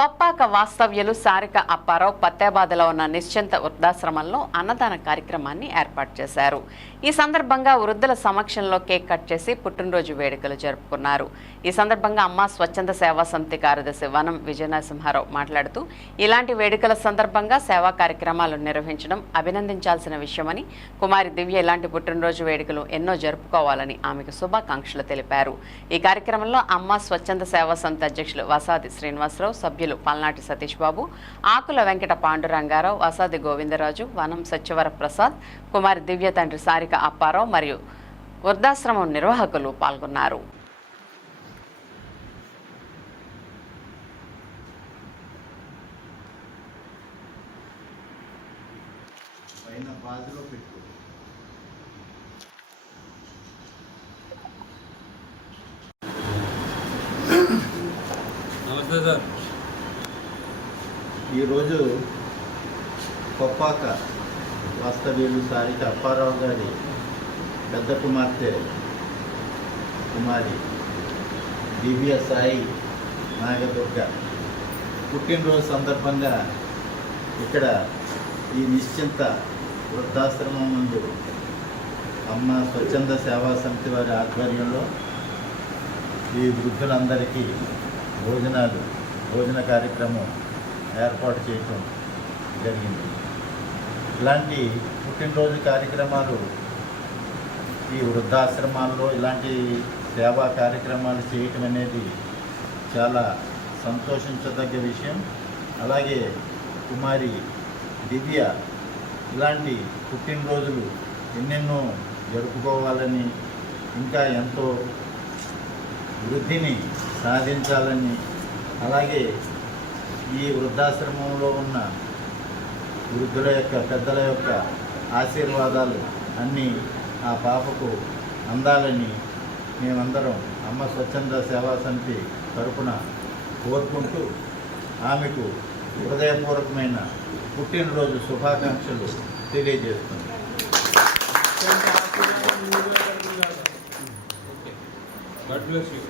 కొప్పాక వాస్తవ్యులు సారిక అప్పారావు పత్తేబాదలో ఉన్న నిశ్చింత వృద్ధాశ్రమంలో అన్నదాన కార్యక్రమాన్ని ఏర్పాటు చేశారు. ఈ సందర్భంగా వృద్ధుల సమక్షంలో కేక్ కట్ చేసి పుట్టినరోజు వేడుకలు జరుపుకున్నారు. ఈ సందర్భంగా అమ్మ స్వచ్ఛంద సేవా సమితి కార్యదర్శి వనం విజయనరసింహారావు మాట్లాడుతూ ఇలాంటి వేడుకల సందర్భంగా సేవా కార్యక్రమాలు నిర్వహించడం అభినందించాల్సిన విషయమని కుమారి దివ్య ఇలాంటి పుట్టినరోజు వేడుకలు ఎన్నో జరుపుకోవాలని ఆమెకు శుభాకాంక్షలు తెలిపారు. ఈ కార్యక్రమంలో అమ్మ స్వచ్ఛంద సేవా సమితి అధ్యక్షులు వసాది శ్రీనివాసరావు సభ్యులు పల్నాటి సతీష్ బాబు ఆకుల వెంకట పాండురంగారావు వసాది గోవిందరాజు వనం సత్యవర ప్రసాద్ కుమారి దివ్య తండ్రి సారిక అప్పారావు మరియు వృద్ధాశ్రమం నిర్వాహకులు పాల్గొన్నారు. పైన బాధలో పెట్టు నమస్తే సార్. ఈరోజు కొప్పాక వాస్తవ్యులు సారిక అప్పారావు గారి పెద్ద కుమార్తె కుమారి దివ్య సాయి నాగదుర్గ. పుట్టినరోజు సందర్భంగా ఇక్కడ ఈ నిశ్చింత వృద్ధాశ్రమం ముందు అమ్మ స్వచ్ఛంద సేవా సమితి వారి ఆధ్వర్యంలో ఈ వృద్ధులందరికీ భోజనాలు భోజన కార్యక్రమం ఏర్పాటు చేయటం జరిగింది. ఇలాంటి పుట్టినరోజు కార్యక్రమాలు ఈ వృద్ధాశ్రమాల్లో ఇలాంటి సేవా కార్యక్రమాలు చేయటం అనేది చాలా సంతోషించదగ్గ విషయం. అలాగే కుమారి దివ్య ఇలాంటి పుట్టినరోజులు ఎన్నెన్నో జరుపుకోవాలని ఇంకా ఎంతో వృద్ధిని సాధించాలని అలాగే ఈ వృద్ధాశ్రమంలో ఉన్న వృద్ధుల యొక్క పెద్దల యొక్క ఆశీర్వాదాలు అన్నీ ఆ పాపకు అందాలని మేమందరం అమ్మ స్వచ్ఛంద సేవా సమితి తరపున కోరుకుంటూ ఆమెకు హృదయపూర్వకమైన పుట్టినరోజు శుభాకాంక్షలు తెలియజేస్తుంది గాడ్ బ్లెస్ యూ